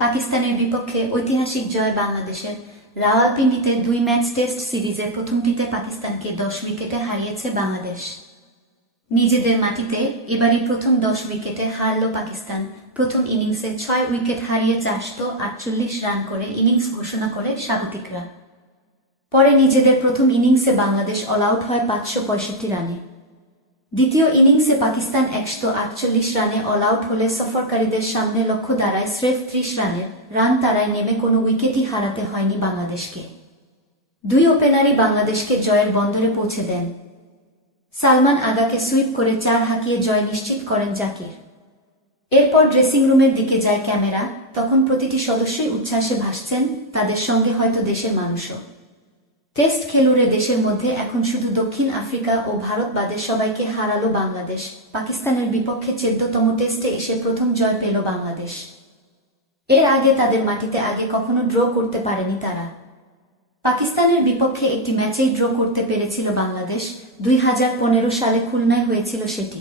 পাকিস্তানের বিপক্ষে ঐতিহাসিক জয় বাংলাদেশের। রাওয়ালপিন্ডিতে 2 ম্যাচ টেস্ট সিরিজের প্রথমটিতে পাকিস্তানকে 10 উইকেটে হারিয়েছে বাংলাদেশ। নিজেদের মাটিতে এবারই প্রথম 10 উইকেটে হারল পাকিস্তান। প্রথম ইনিংসে 6 উইকেট হারিয়ে 448 রান করে ইনিংস ঘোষণা করে স্বাগতিকরা। পরে নিজেদের প্রথম ইনিংসে বাংলাদেশ অল আউট হয় 565 রানে। দ্বিতীয় ইনিংসে পাকিস্তান 148 রানে অল আউট হলে সফরকারীদের সামনে লক্ষ্য দাঁড়ায় স্রেফ 30 রানের। রান তাড়ায় নেমে কোনো উইকেটই হারাতে হয়নি বাংলাদেশকে। 2 ওপেনারই বাংলাদেশকে জয়ের বন্দরে পৌঁছে দেন। সালমান আগাকে সুইপ করে 4 হাঁকিয়ে জয় নিশ্চিত করেন জাকির। এরপর ড্রেসিং রুমের দিকে যায় ক্যামেরা। তখন প্রতিটি সদস্যই উচ্ছ্বাসে ভাসছেন, তাদের সঙ্গে হয়তো দেশের মানুষও। টেস্ট খেলুড়ে দেশের মধ্যে এখন শুধু দক্ষিণ আফ্রিকা ও ভারত বাদে সবাইকে হারালো বাংলাদেশ। পাকিস্তানের বিপক্ষে 14তম টেস্টে এসে প্রথম জয় পেল বাংলাদেশ। এর আগে তাদের মাটিতে আগে কখনো ড্র করতে পারেনি তারা। পাকিস্তানের বিপক্ষে একটি ম্যাচেই ড্র করতে পেরেছিল বাংলাদেশ। 2015 সালে খুলনায় হয়েছিল সেটি।